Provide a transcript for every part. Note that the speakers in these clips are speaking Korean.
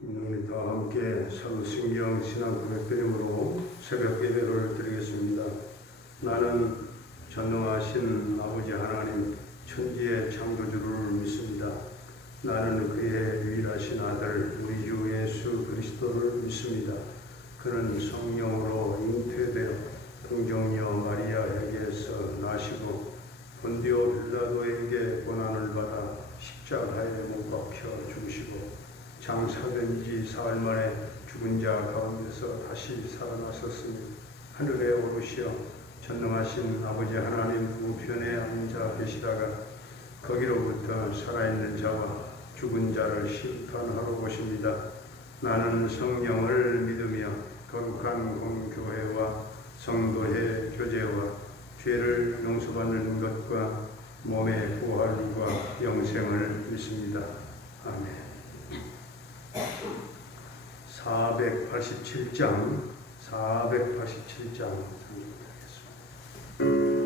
우리 다 함께 성경 신앙 고백드림으로 새벽 예배를 드리겠습니다. 나는 전능하신 아버지 하나님 천지의 창조주를 믿습니다. 나는 그의 유일하신 아들 우리 주 예수 그리스도를 믿습니다. 그는 성령으로 잉태되어 동정녀 마리아에게서 나시고 본디오 빌라도에게 고난을 받아 십자가에 못 박혀 죽으시고 장사된 지 사흘 만에 죽은 자 가운데서 다시 살아나셨으니 하늘에 오르시어 전능하신 아버지 하나님 우편에 앉아 계시다가 거기로부터 살아있는 자와 죽은 자를 심판하러 오십니다. 나는 성령을 믿으며 거룩한 공교회와 성도의 교제와 죄를 용서받는 것과 몸의 부활과 영생을 믿습니다. 아멘. 487장 상기하겠습니다.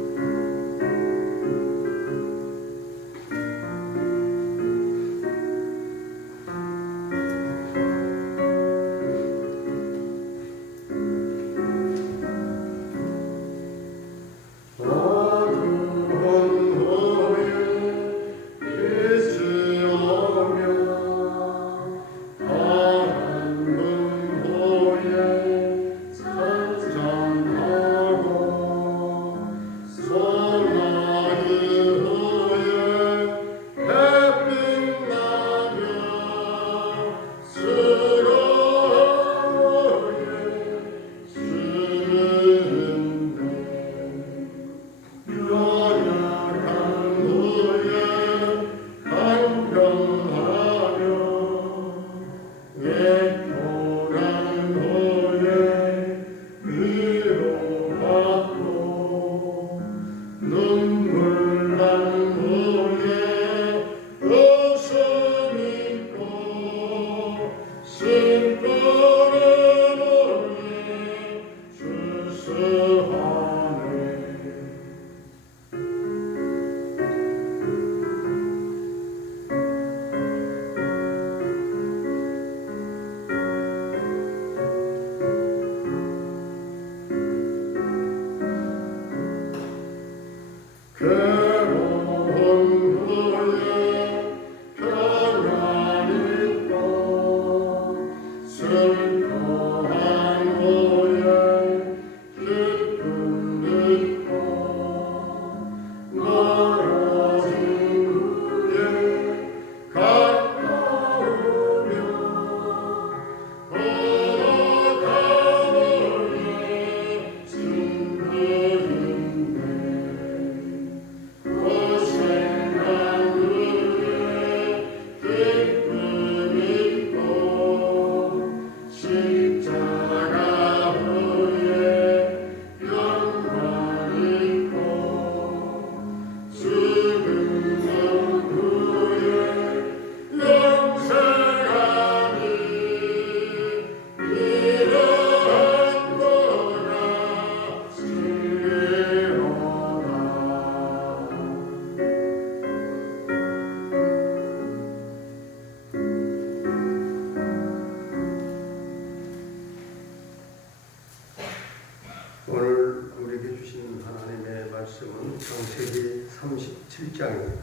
오늘 우리에게 주신 하나님의 말씀은 창세기 37장입니다.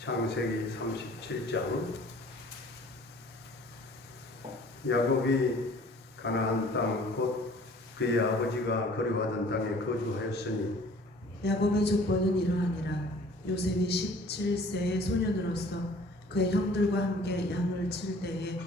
창세기 37장. 야곱이 가나안 땅 곧 그의 아버지가 거류하던 땅에 거주하였으니 야곱의 족보는 이러하니라. 요셉이 17세의 소년으로서 그의 형들과 함께 양을 칠 때에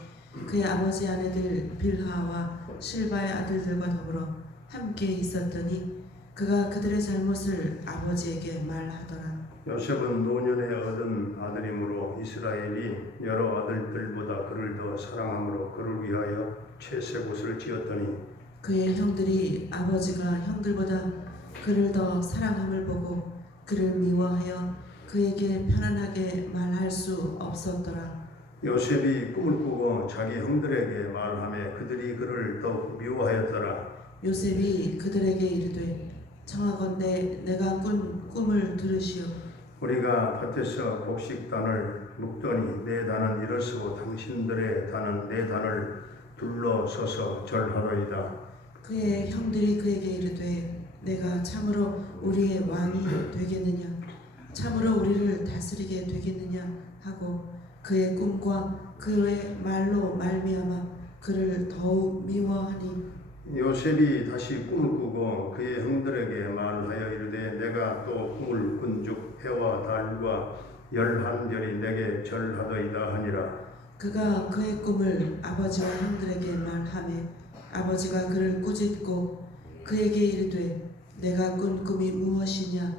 그의 아버지 아내들 빌하와 실바의 아들들과 더불어 함께 있었더니 그가 그들의 잘못을 아버지에게 말하더라. 요셉은 노년에 얻은 아들이므로 이스라엘이 여러 아들들보다 그를 더 사랑함으로 그를 위하여 채색 옷을 지었더니 그의 형들이 아버지가 형들보다 그를 더 사랑함을 보고 그를 미워하여 그에게 편안하게 말할 수 없었더라. 요셉이 꿈을 꾸고 자기 형들에게 말하며 그들이 그를 더욱 미워하였더라. 요셉이 그들에게 이르되 청하건대 내가 꾼 꿈을 들으시오. 우리가 밭에서 곡식단을 묻더니 내 단은 이렇소 당신들의 단은 내 단을 둘러서서 절하더이다. 그의 형들이 그에게 이르되 내가 참으로 우리의 왕이 되겠느냐 참으로 우리를 다스리게 되겠느냐 하고 그의 꿈과 그의 말로 말미암아 그를 더욱 미워하니 요셉이 다시 꿈을 꾸고 그의 형들에게 말하여 이르되 내가 또 꿈을 꾼즉 해와 달과 11별이 내게 절하더이다 하니라. 그가 그의 꿈을 아버지와 형들에게 말하매 아버지가 그를 꾸짖고 그에게 이르되 내가 꾼 꿈이 무엇이냐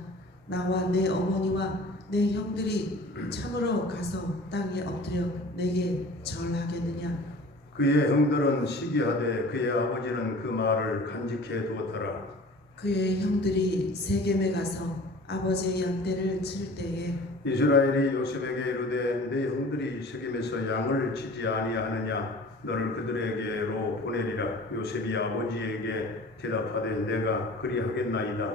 나와 내 어머니와 내 형들이 참으로 가서 땅에 엎드려 내게 절하겠느냐. 그의 형들은 시기하되 그의 아버지는 그 말을 간직해 두었더라. 그의 형들이 세겜에 가서 아버지의 양떼를 칠 때에 이스라엘이 요셉에게 이르되 내 형들이 세겜에서 양을 치지 아니하느냐 너를 그들에게로 보내리라. 요셉이 아버지에게 대답하되 내가 그리하겠나이다.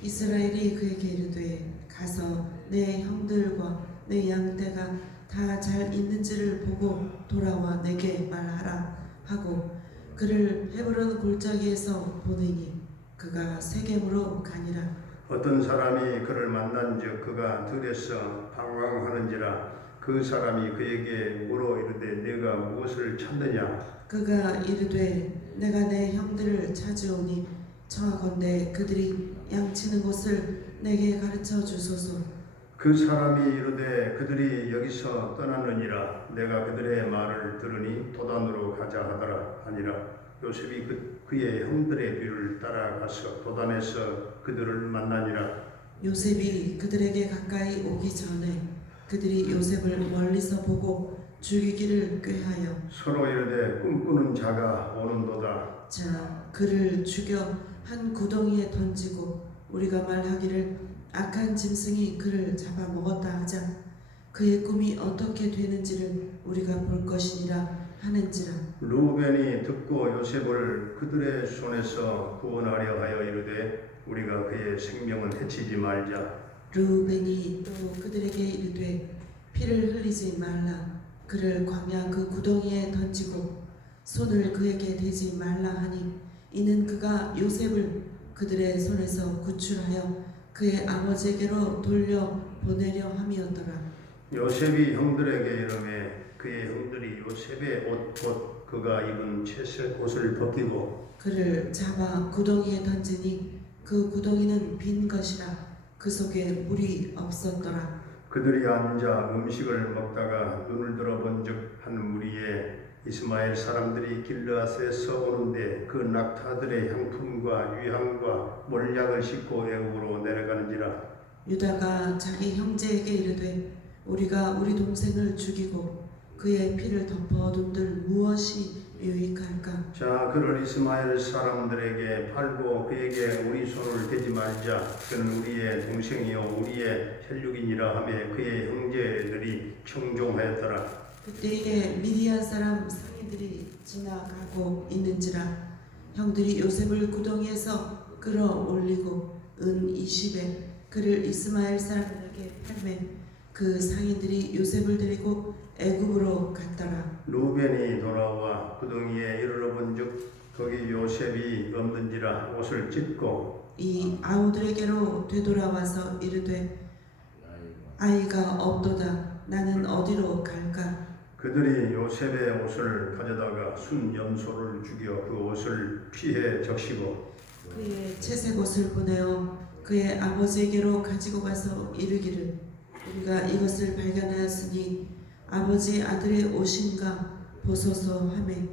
이스라엘이 그에게 이르되 가서 내 형들과 내 양떼가 다 잘 있는지를 보고 돌아와 내게 말하라 하고 그를 헤브론 골짜기에서 보내니 그가 세겜으로 가니라. 어떤 사람이 그를 만난즉 그가 들에서 방황하는지라. 그 사람이 그에게 물어 이르되 내가 무엇을 찾느냐. 그가 이르되 내가 내 형들을 찾으오니 청하건대 그들이 양치는 곳을 내게 가르쳐 주소서. 그 사람이 이르되 그들이 여기서 떠났느니라. 내가 그들의 말을 들으니 도단으로 가자 하더라 하니라. 요셉이 그의 형들의 뒤를 따라가서 도단에서 그들을 만나니라. 요셉이 그들에게 가까이 오기 전에 그들이 요셉을 멀리서 보고 죽이기를 꾀하여 서로 이르되 꿈꾸는 자가 오는도다. 자 그를 죽여 한 구덩이에 던지고 우리가 말하기를 악한 짐승이 그를 잡아먹었다 하자. 그의 꿈이 어떻게 되는지를 우리가 볼 것이니라 하는지라. 루벤이 듣고 요셉을 그들의 손에서 구원하려 하여 이르되 우리가 그의 생명을 해치지 말자. 르우벤이 또 그들에게 이르되 피를 흘리지 말라. 그를 광야 그 구덩이에 던지고 손을 그에게 대지 말라 하니 이는 그가 요셉을 그들의 손에서 구출하여 그의 아버지에게로 돌려 보내려 함이었더라. 요셉이 형들에게 이르매 그의 형들이 요셉의 옷 곧 그가 입은 채색 옷을 벗기고 그를 잡아 구덩이에 던지니 그 구덩이는 빈 것이라 그 속에 물이 없었더라. 그들이 앉아 음식을 먹다가 눈을 들어본즉 한 무리에 이스마엘 사람들이 길르앗에서 오는데 그 낙타들의 향품과 유향과 몰약을 싣고 애굽으로 내려가는지라. 유다가 자기 형제에게 이르되 우리가 우리 동생을 죽이고 그의 피를 덮어둔들 무엇이 유익할까? 자 그를 이스마엘 사람들에게 팔고 그에게 우리 손을 대지 말자. 그는 우리의 동생이요 우리의 혈육이니라 하며 그의 형제들이 청종하였더라. 그때에 미디안 사람 상인들이 지나가고 있는지라. 형들이 요셉을 구덩이에서 끌어올리고 은 20에 그를 이스마엘 사람들에게 팔매 그 상인들이 요셉을 데리고 애굽으로 갔더라. 루벤이 돌아와 구덩이에 이르러 본즉 거기 요셉이 없는지라. 옷을 찢고 이 아우들에게로 되돌아와서 이르되 아이가 없도다. 나는 어디로 갈까? 그들이 요셉의 옷을 가져다가 순 염소를 죽여 그 옷을 피해 적시고 그의 채색 옷을 보내어 그의 아버지에게로 가지고 가서 이르기를 우리가 이것을 발견하였으니 아버지 아들의 옷인가 보소서 하매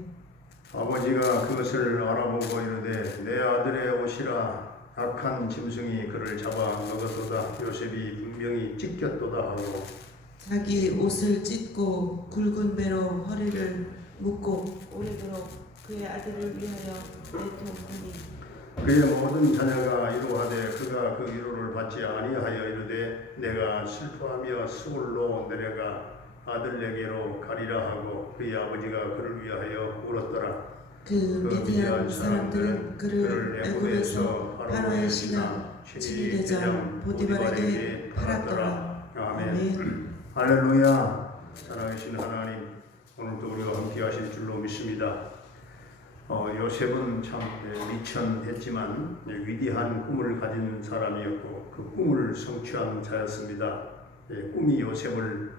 아버지가 그것을 알아보고 이르되 내 아들의 옷이라. 악한 짐승이 그를 잡아 먹었도다. 요셉이 분명히 찢겼도다 하고 자기 옷을 찢고 굵은 배로 허리를 묶고 오래도록 그의 아들을 위하여 내통하니 그의 모든 자녀가 이루하되 그가 그 위로를 받지 아니하여 이르되 내가 슬퍼하며 스올로 내려가 아들에게로 가리라 하고 그의 아버지가 그를 위하여 울었더라. 그 미디안 사람들은 그를 애굽에서 바로의 신하 친위 대장 보디발에게 팔았더라. 아멘. 할렐루야. 살아계신 하나님, 오늘도 우리와 함께 하실 줄로 믿습니다. 요셉은 참 미천했지만 위대한 꿈을 가진 사람이었고 그 꿈을 성취한 자였습니다. 꿈이 요셉을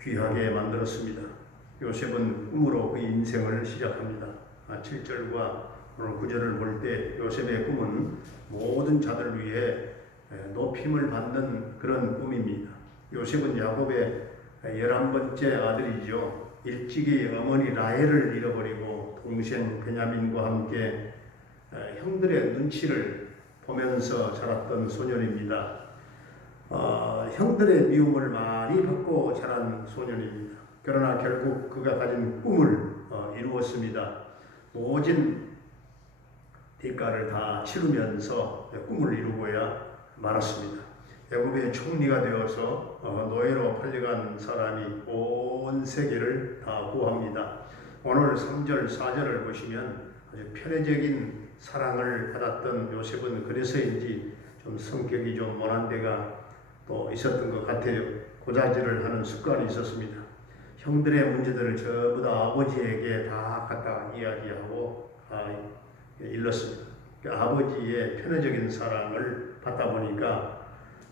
귀하게 만들었습니다. 요셉은 꿈으로 그 인생을 시작합니다. 7절과 오늘 9절을 볼 때 요셉의 꿈은 모든 자들 위해 높임을 받는 그런 꿈입니다. 요셉은 야곱의 11번째 아들이죠. 일찍이 어머니 라헬을 잃어버리고 동생 베냐민과 함께 형들의 눈치를 보면서 자랐던 소년입니다. 형들의 미움을 많이 받고 자란 소년입니다. 그러나 결국 그가 가진 꿈을 이루었습니다. 모진 대가를 다 치르면서 꿈을 이루고야 말았습니다. 애굽의 총리가 되어서 노예로 팔려간 사람이 온 세계를 다 구합니다. 오늘 3절, 4절을 보시면 아주 편애적인 사랑을 받았던 요셉은 그래서인지 좀 성격이 좀 모난 데가 또 있었던 것 같아요. 고자질을 하는 습관이 있었습니다. 형들의 문제들을 전부 다 아버지에게 다 갖다 이야기하고 일렀습니다. 아버지의 편애적인 사랑을 받다 보니까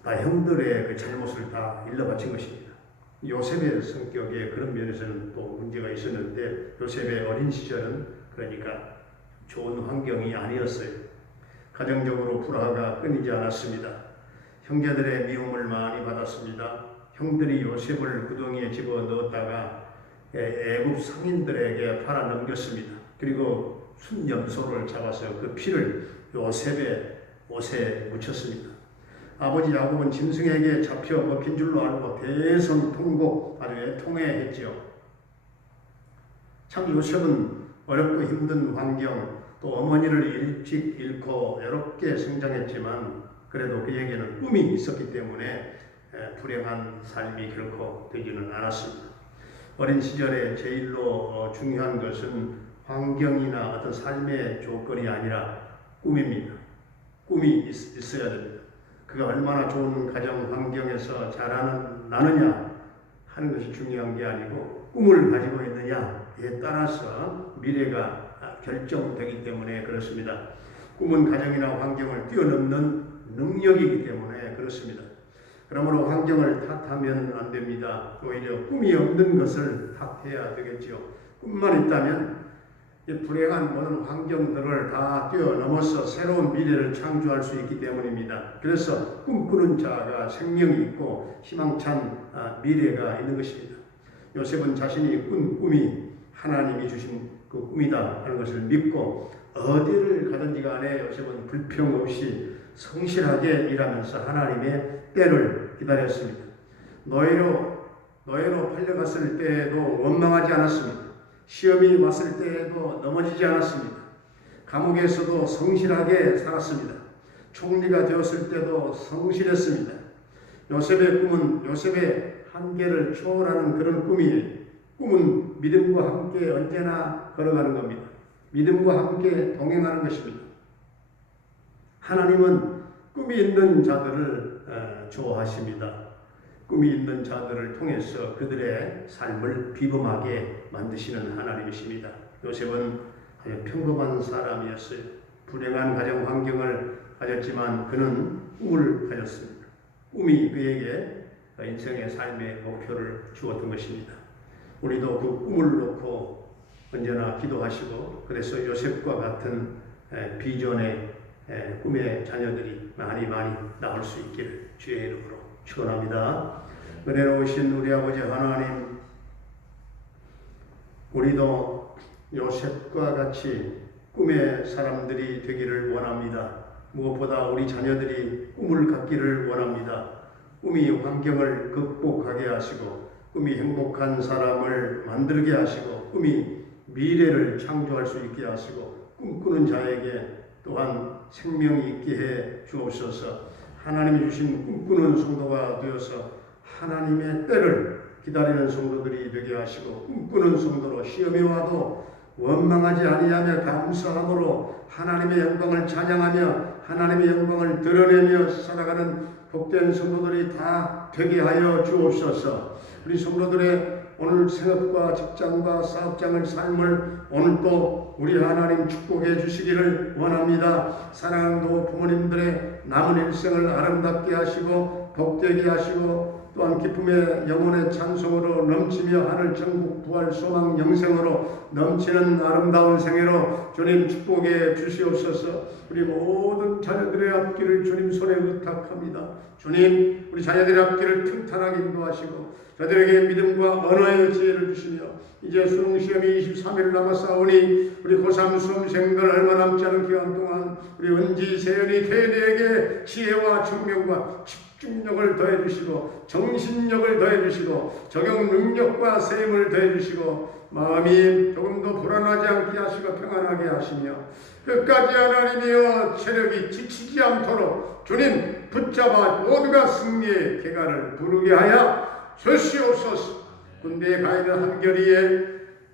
다 형들의 그 잘못을 다 일러바친 것입니다. 요셉의 성격에 그런 면에서는 또 문제가 있었는데 요셉의 어린 시절은 그러니까 좋은 환경이 아니었어요. 가정적으로 불화가 끊이지 않았습니다. 형제들의 미움을 많이 받았습니다. 형들이 요셉을 구덩이에 집어넣었다가 애굽 상인들에게 팔아넘겼습니다. 그리고 순염소를 잡아서 그 피를 요셉의 옷에 묻혔습니다. 아버지 야곱은 짐승에게 잡혀 먹힌 줄로 알고 대성통곡 아주 애통해했지요. 참 요셉은 어렵고 힘든 환경 또 어머니를 일찍 잃고 외롭게 성장했지만 그래도 그에게는 꿈이 있었기 때문에 불행한 삶이 결코 되지는 않았습니다. 어린 시절에 제일로 중요한 것은 환경이나 어떤 삶의 조건이 아니라 꿈입니다. 꿈이 있어야 됩니다. 그가 얼마나 좋은 가정 환경에서 자라느냐 하는 것이 중요한 게 아니고 꿈을 가지고 있느냐에 따라서 미래가 결정되기 때문에 그렇습니다. 꿈은 가정이나 환경을 뛰어넘는 능력이기 때문에 그렇습니다. 그러므로 환경을 탓하면 안 됩니다. 오히려 꿈이 없는 것을 탓해야 되겠지요. 꿈만 있다면 불행한 모든 환경들을 다 뛰어넘어서 새로운 미래를 창조할 수 있기 때문입니다. 그래서 꿈꾸는 자가 생명이 있고 희망찬 미래가 있는 것입니다. 요셉은 자신이 꾼 꿈이 하나님이 주신 그 꿈이다 하는 것을 믿고 어디를 가든지 간에 요셉은 불평 없이 성실하게 일하면서 하나님의 때를 기다렸습니다. 노예로 팔려갔을 때에도 원망하지 않았습니다. 시험이 왔을 때에도 넘어지지 않았습니다. 감옥에서도 성실하게 살았습니다. 총리가 되었을 때도 성실했습니다. 요셉의 꿈은 요셉의 한계를 초월하는 그런 꿈이에요. 꿈은 믿음과 함께 언제나 걸어가는 겁니다. 믿음과 함께 동행하는 것입니다. 하나님은 꿈이 있는 자들을 좋아하십니다. 꿈이 있는 자들을 통해서 그들의 삶을 비범하게 만드시는 하나님이십니다. 요셉은 아주 평범한 사람이었어요. 불행한 가정 환경을 가졌지만 그는 꿈을 가졌습니다. 꿈이 그에게 인생의 삶의 목표를 주었던 것입니다. 우리도 그 꿈을 놓고 언제나 기도하시고 그래서 요셉과 같은 비전의 꿈의 자녀들이 많이 나올 수 있기를 주의 이름으로 축원합니다. 은혜로우신 우리 아버지 하나님, 우리도 요셉과 같이 꿈의 사람들이 되기를 원합니다. 무엇보다 우리 자녀들이 꿈을 갖기를 원합니다. 꿈이 환경을 극복하게 하시고 꿈이 행복한 사람을 만들게 하시고 꿈이 미래를 창조할 수 있게 하시고 꿈꾸는 자에게 또한 생명이 있게 해 주옵소서. 하나님이 주신 꿈꾸는 성도가 되어서 하나님의 때를 기다리는 성도들이 되게 하시고 꿈꾸는 성도로 시험이 와도 원망하지 아니하며 감사함으로 하나님의 영광을 찬양하며 하나님의 영광을 드러내며 살아가는 복된 성도들이 다 되게 하여 주옵소서. 우리 성도들의 오늘 생업과 직장과 사업장을 삶을 오늘 또 우리 하나님 축복해 주시기를 원합니다. 사랑하는 부모님들의 남은 일생을 아름답게 하시고 복되게 하시고 또한 기쁨의 영혼의 찬송으로 넘치며 하늘 천국 부활 소망 영생으로 넘치는 아름다운 생애로 주님 축복해 주시옵소서. 우리 모든 자녀들의 앞길을 주님 손에 의탁합니다. 주님 우리 자녀들의 앞길을 튼튼하게 인도하시고 저들에게 믿음과 언어의 지혜를 주시며 이제 수능시험이 23일 남았사오니 우리 고3 수험생들 얼마 남지 않은 기간 동안 우리 은지, 세연이, 태연이에게 지혜와 청명과 집중력을 더해주시고 정신력을 더해주시고 적용 능력과 세임을 더해주시고 마음이 조금도 불안하지 않게 하시고 평안하게 하시며 끝까지 하나님이여 체력이 지치지 않도록 주님 붙잡아 모두가 승리의 계가를 부르게 하여 주시옵소서. 군대에 가 있는 한결이의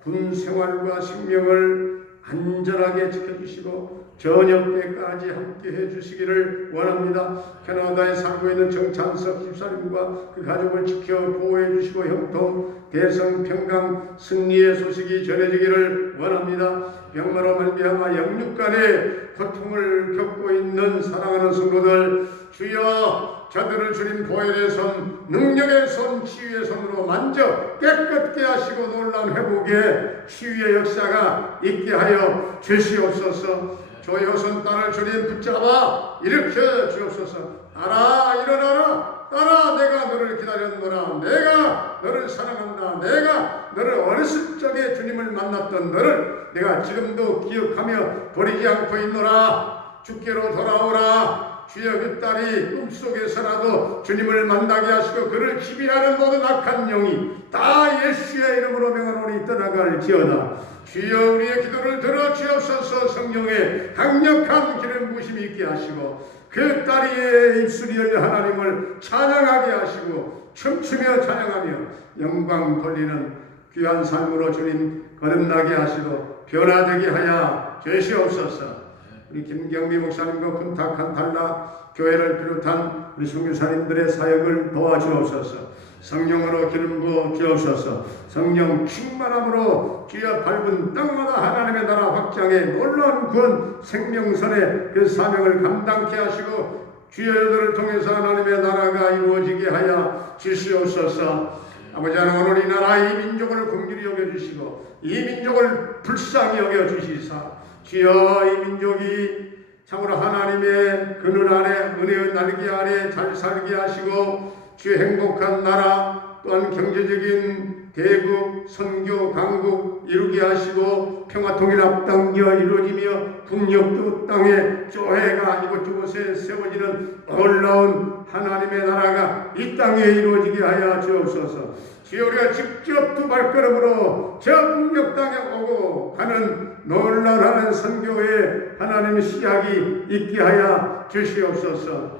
군 생활과 생명을 안전하게 지켜주시고 저녁 때까지 함께 해주시기를 원합니다. 캐나다에 살고 있는 정찬석 집사님과 그 가족을 지켜 보호해 주시고 형통, 대성, 평강, 승리의 소식이 전해지기를 원합니다. 병마로 말미암아 영육간의 고통을 겪고 있는 사랑하는 성도들 주여 저들을 주님 보혈의 손, 능력의 손, 치유의 손으로 만져 깨끗게 하시고 놀라운 회복의 치유의 역사가 있게 하여 주시옵소서. 조효선 딸을 주님 붙잡아 일으켜 주옵소서. 딸아 일어나라. 딸아 내가 너를 기다렸노라. 내가 너를 사랑한다. 내가 너를 어렸을 적에 주님을 만났던 너를 내가 지금도 기억하며 버리지 않고 있노라. 주께로 돌아오라. 주여 그 딸이 꿈속에서라도 주님을 만나게 하시고 그를 지배하는 모든 악한 영이 다 예수의 이름으로 명하노니 떠나갈지어다. 주여 우리의 기도를 들어 주옵소서. 성령의 강력한 기름 부으심이 있게 하시고 그 딸의 입술이 열려 하나님을 찬양하게 하시고 춤추며 찬양하며 영광 돌리는 귀한 삶으로 주님 거듭나게 하시고 변화되게 하여 주시옵소서. 우리 김경미 목사님과 군탁한 달라 교회를 비롯한 우리 선교사님들의 사역을 도와주옵소서. 성령으로 기름 부어 주옵소서. 성령 충만함으로 주여 밟은 땅마다 하나님의 나라 확장에 놀라운 구원 생명선의 그 사명을 감당케 하시고 주여들을 통해서 하나님의 나라가 이루어지게 하여 주시옵소서. 아버지 하나님 오늘 이 나라 이 민족을 긍휼히 여겨주시고 이 민족을 불쌍히 여겨주시사 주여 이 민족이 참으로 하나님의 그늘 아래 은혜의 날개 아래 잘 살게 하시고 주의 행복한 나라 또한 경제적인 대국 선교 강국 이루게 하시고 평화통일 앞당겨 이루어지며 북녘 땅에 교회가 이곳저곳에 세워지는 놀라운 하나님의 나라가 이 땅에 이루어지게 하여 주옵소서. 주여 우리가 직접 두 발걸음으로 저 북녘 땅에 오고 가는 놀라운 선교의 하나님의 시작이 있게 하여 주시옵소서.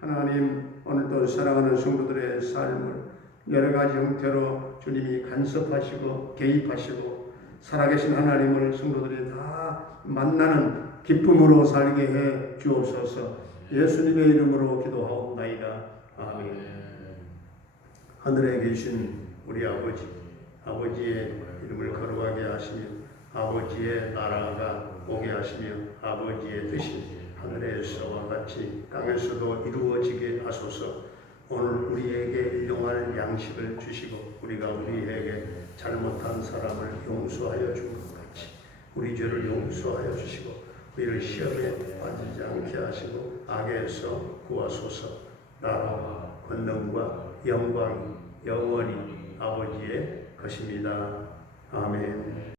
하나님 오늘도 사랑하는 성도들의 삶을 여러 가지 형태로 주님이 간섭하시고 개입하시고 살아계신 하나님을 성도들이 다 만나는 기쁨으로 살게 해 주옵소서. 예수님의 이름으로 기도하옵나이다. 아멘. 하늘에 계신 우리 아버지, 아버지의 이름을 거룩하게 하시며 아버지의 나라가 오게 하시며 아버지의 뜻이 하늘에서와 같이 땅에서도 이루어지게 하소서. 오늘 우리에게 일용할 양식을 주시고 우리가 우리에게 잘못한 사람을 용서하여 준 것 같이 우리 죄를 용서하여 주시고 우리를 시험에 빠지지 않게 하시고 악에서 구하소서. 나라와 권능과 영광이 영원히 아버지의 것입니다. 아멘.